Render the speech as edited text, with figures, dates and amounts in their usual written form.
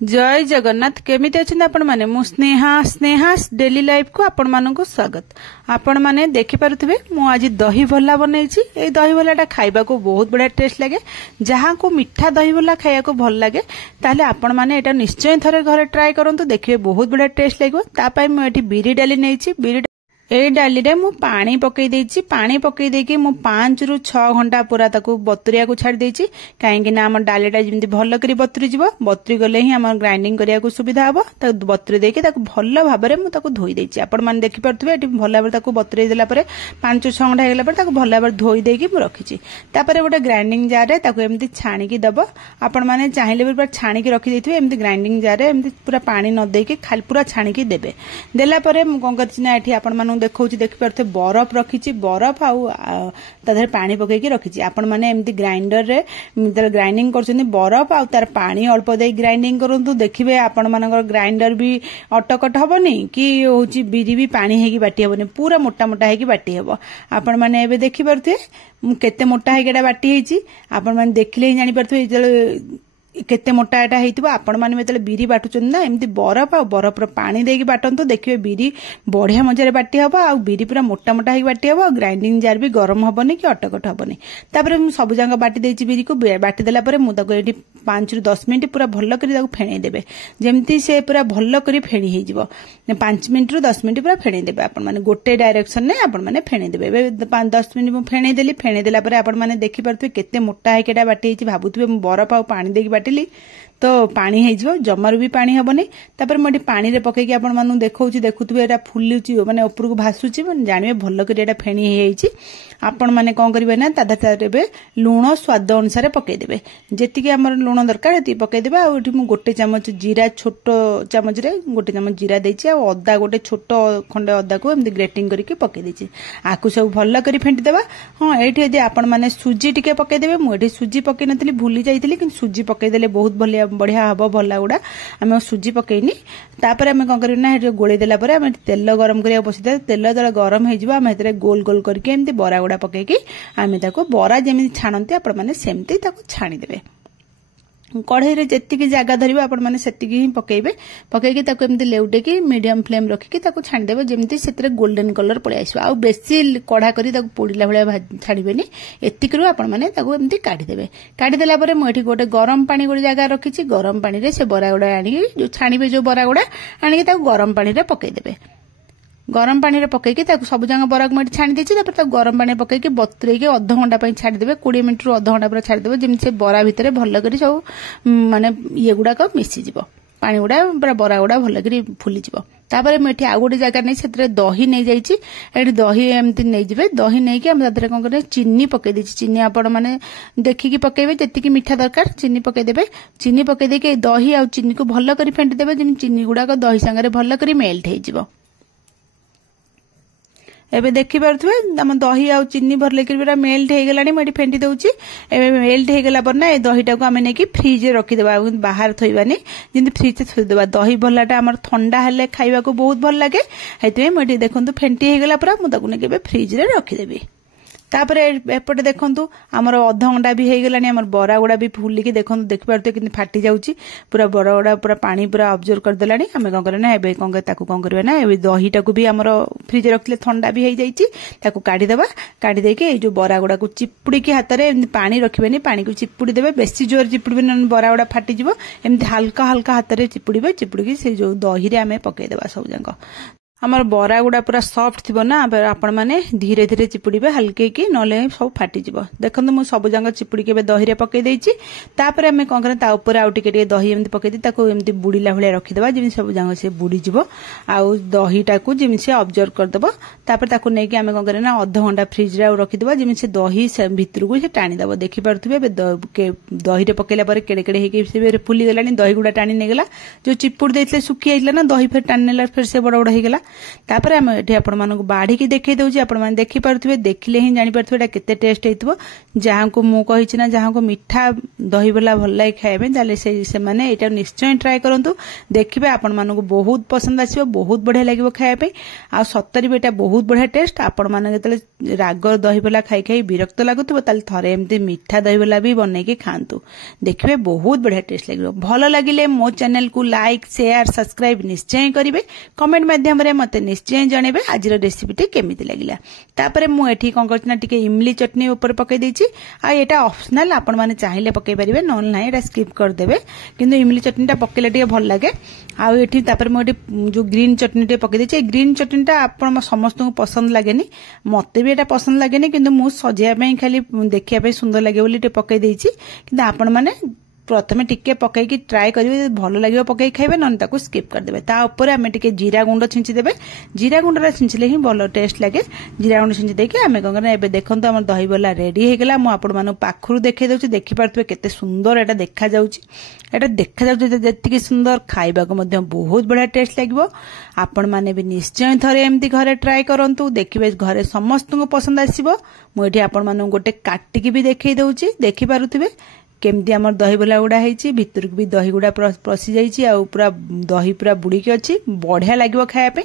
जय जगन्नाथ केमिति अछन आपण माने मु स्नेहा डेली लाइफ को आपण मानक स्वागत। आपण माने देखि पारुथिबे मु आज दही भल्ला बनैछि। ए दही भल्लाटा खाइबा को बहुत बड़ा टेस्ट लागे। जहां को मीठा दही भल्ला खाइया को भल लागे ताले आपण माने एटा निश्चय थरे घरे ट्राई करंतु, देखिबे बहुत बड़ा टेस्ट लागो। ता पई मु एठी बिरी डाली नैछि। बिरी ए डाली रे मु पानी पकई देछि। पानी पकई देकी मु 5 रु 6 घंटा पूरा ताकू बतुरिया को छाड़ देछि। काहेकि ना हम डालीटा जिंती भल करी बतुरी जिवो, बतुरी गले ही हम ग्राइंडिंग करिया को सुविधा हबो। ता बतुरी देकी ताकू भल भाबरे मु ताकू धोई देछि। आपण मान देखि परथुबे एटी भल भाबरे ताकू बतुरी देला परे 5-6 घंटा हेगला परे ताकू भल भाबरे धोई देकी मु रखिछि। तापरे गोटे ग्राइंडिंग जार रे ताकू एमती छाणी की दबो। आपण माने चाहिले पूरा छाणी की रखि देथिबे। एमती ग्राइंडिंग जार रे एमती पूरा पानी न देकी खाली पूरा छाणी की देबे। देला परे मु कोन करछि ना एठी आपण मानु देखौछि, देखि परथे बरफ रखिछि। बरफ आउ ताधर पानी पकेकी रखिछि। आपण माने एमती ग्राइंडर रे मितर ग्राइंडिंग करछन्ती बरफ आउ तार पानी अल्प देई ग्राइंडिंग करंतु। देखिबे आपण मानकर ग्राइंडर भी अटकट हबनी कि होछि बिरी भी पानी हेकी बाटी हबनी, पूरा मोटा मोटा हेकी बाटी हबो। आपण माने एबे देखि परथे मु केते मोटा हेकेडा बाटी हेछि। आपण माने देखले ही जानि परथे जे केते मोटा एटा हेतिबो। आपण माने मेतले बिरी बाटुचन ना एमती बरफ आ बरफ रो पानी देकी बाटंतु, देखिबे बिरी बढ़िया मजारे बाटी हबो। आ बिरी पूरा मोटा मोटा हेकी बाटी हबो। ग्राइंडिंग जार भी गरम हबनी कि अटकट हबनी। तापरे मु सब जांग बाटी देछि। बिरी को बाटी देला परे मु ताको एठी 5 रु 10 मिनिट पूरा भल्ल करी ताको फेणै देबे। जेमती से पूरा भल्ल करी फेणी हे जिवो। 5 मिनिट रु 10 मिनिट पूरा फेणै देबे। आपण माने गोटे डायरेक्शन ने आपण माने फेणै देबे। एबे 5-10 मिनिट मु फेणै देली। फेणै देला परे आपण माने देखि परथुबे केते मोटा हेकेडा बाटी हेछि। भाबुथुबे मु बरफ आ पानी देकी तो पानी हेजिवो, जमारू भी पानी हबनी। तापर मोटी पानी रे पकेकी आपण मानु देखौछि, देखुथुबे एटा फुलुछि माने ऊपर को भासुछि, माने जानिबे भल्ल करी एटा फेणी हेइछि। आपण माने कोन करिवे ना तादेबे लूण स्वाद अनुसार पकेइ देबे। जेतिके हमर लूण दरकार हेति पकेइ देबे। आ एठी मु गोटे चमच जीरा, छोटो चमच रे गोटे चमच जीरा देछि। आ अदा गोटे छोटो खंडे अदा को एमति ग्रेटिंग करिके पकेइ देछि। आकु सब भल्ल करी फेंटी देबा। हां एठी यदि आपण माने सुजी टिके पकेइ देबे। मु एठी सुजी पकेइ नथिली, भूली जाइतिली, कि सुजी पकेइ देले बहुत बढ़िया हबो भल्ला गुडा। आमे सुजी पकेइनी। तापर आमे कोन करिना हेठी गोळी देला परे आमे तेल गरम करिया बसिते। तेल जळ गरम हे जिवो, आमे हेतरे गोल गोल करके एमति बरा गुडा पकेकी आमे ताको बरा जेमि छाणंती आपण माने सेमति ताको छाणी देबे। कढ़ई रे जेतिकी जागा धरिबे आपण माने सेतिकी ही पकेइबे। पकेकी ताको एमति लेउटे की मीडियम फ्लेम रखिकी ताको छाणी देबे, जेमति सेतरे गोल्डन कलर पळे आइसो। आ बेसी कढ़ा करी ताको पोडिला भलिया छाडीबेनी। एतिकरू आपण माने ताको एमति काढी देबे। काढी देला परे मु एठी गोटे गरम पानी गोटे जागा रखिछि। गरम पानी रे से बरा गुडा आनी जो छाणीबे, जो बरा गुडा आनी ताको गरम पानी रे पकेइ देबे। गरम पानी रे पकेकी ताको सब जांग बरा को छाणी देछि। तापर ताको गरम पानी पकेकी बतुरेकी आधा घंटा पई छाडी देबे। 20 मिनिट रु आधा घंटा पर छाडी देबे, जेमि से बरा भितरे भल्ल करी सब माने ये गुडा को मिसी जिवो। पानी गुडा पूरा बरा गुडा भल्ल करी फुली जिवो। तापर मैं एठी आ गोटे जागा नै सेतरे दही नै जाइछि। एठी दही एमति नै जिवे। दही नै कि हम दादरे कोन करे चीनी पके देछि। चीनी आपण माने देखिकी पकेबे, जेतिकी मीठा दरकार चीनी पके देबे। चीनी पके देके दही आ चीनी को भल्ल करी फेंटी देबे, जेमि चीनी गुडा को दही संगे भल्ल करी मेल्ट हे जिवो। एबे देखि परथुबे हम दही आ चीनी भरले कि पूरा मेल्ट हे गेलानी। मडी फेंटी दउची। एबे मेल्ट हे गेला पर ना ए दहीटा को हमें नेकी फ्रिज रे रखि देबा, बाहर थइबानी, जिंदे फ्रिज रे थइ देबा। दही भल्लाटा हमर ठंडा हेले खाइबा को बहुत भल लागे। हेतु मडी देखंतु फेंटी हे गेला पूरा मु ताकू नेके बे फ्रिज रे रखि देबी। तापर एपटे देखंतु हमर आधा घंटा भी हे गेलानी। हमर बरा गुडा भी फुली के देखंतु देखि परते कि फाटी जाउची। पूरा बरा गुडा पूरा पानी पूरा अब्जॉर्ब कर देलानी। हमें कोन करे ना एबे कोन के ताकू कोन करबे ना एबे दहीटा को भी हमर फ्रिज रखले ठंडा भी हे जाईची। ताकू काढी देबा। काढी देके ए जो बरा गुडा को चिपुडी के हाथ रे पानी रखिबेनी। पानी को चिपुडी देबे। बेसी जोर चिपुडबे न बरा गुडा फाटी जिवो। एमति हल्का हल्का हाथ रे चिपुडीबे। चिपुडी के से जो दही रे हमें पके देबा सब जांग। हमर बरा गुडा पूरा सॉफ्ट थिबो ना, आपण माने धीरे धीरे चिपुडीबे हल्के की, नले सब फाटी जिवो। देखंतु मु सब जांग चिपुडी के दही रे पके देइछि। तापर हमें कोन करे ता ऊपर आउ टिके दही एमति पके दी, ताको एमति बुडीला भले रखि देबा, जेमि सब जांग से बुडी जिवो। आउ दहीटा को जेमि से ऑब्जर्व कर देबो। तापर ताको नै कि हमें कोन करे ना आधा घंटा फ्रिज रे आउ रखि देबा, जेमि से दही से भितर को से टाणी देबो। देखि परथुबे दही रे पकेला पर केडे केडे हे के से फुली गेलानी। दही गुडा टाणी नै गेला। जो चिपुड देइतले सुखी आइला ना, दही फेर टाणी नेला, फेर से बड़ बड़ हे गेला। तापर आम ये आपण मानक बाढ़ी देखई दौचे आपण मैंने देखिपे देखिले ही जापर एटा केते टेस्ट होइतबो जहाँ को मु कहिछि ना जहाँ को मिठा दही बल्ला भल लगे खाइबे ताले से माने एटा निश्चय ट्राई करंतु देखिबे आपण मानक बहुत पसंद आसीबो बहुत बढ़िया लागिबो खाइबा पे आ सत्तरी बेटा बहुत बढ़िया टेस्ट आपण माने जतले राग दही बल्ला खाई खाई विरक्त लागुतबो ताले थरे एमती मीठा दही बल्ला भी बनै के खांतु देखिबे बहुत बढ़िया टेस्ट लागिबो भलो लागिले मो चैनल को लाइक शेयर सब्सक्राइब निश्चय करिवे कमेंट माध्यम रे मते निश्चय जणेबे आज रेसिपी टी केमिति लागिला तापरे मु एठी कोन करछना टिके इमली चटनी ऊपर पकई देछि आ एटा ऑप्शनल आपण माने चाहिले पकई परिबे नॉन नाही एटा स्किप कर देबे किंतु इमली चटनीटा पकेले टिके भल लागे आ एठी तापर मु एठी जो ग्रीन चटनी टे पकई देछि ग्रीन चटनीटा आपण समस्त को पसंद लागेनी मते भी एटा पसंद लागेनी किंतु मु सजिया पई खाली देखिया पई सुंदर लागे बोली टे पकई देछि किंतु आपण माने प्रथमे टिके पकई ट्राए करेंगे भल लगे पकई खाइबे नन ताको स्किप कर देबे ता ऊपर आमे टिके जीरा गुंड छिंची देबे जीरा गुंडरा छिंचले ही भल टेस्ट लागे जीरा गुंड छिंची देके आमे गंगना एबे देखंतो हमर दही बल्ला रेडी हे गेला मु आपण मानु पाखरु देखै दउची देखि पारतबे केते सुंदर एटा देखा जाउची एटा देखा जाउची जेतिकी सुंदर खाइबा को मध्य बहुत बढ़िया टेस्ट लागबो आपण माने भी निश्चय थरे एमती घरे ट्राई करंतु देखिबे घरे समस्त को पसंद आसीबो मु एठी आपण मानु गोटे काटिकी भी देखै दउची देखि पारुथिबे केमती आमर दही बल्ला गुड़ा है भितर भी दही गुड़ा पशि जाइए पूरा दही पूरा बुड़ी की अच्छी बढ़िया लगे खाया पे।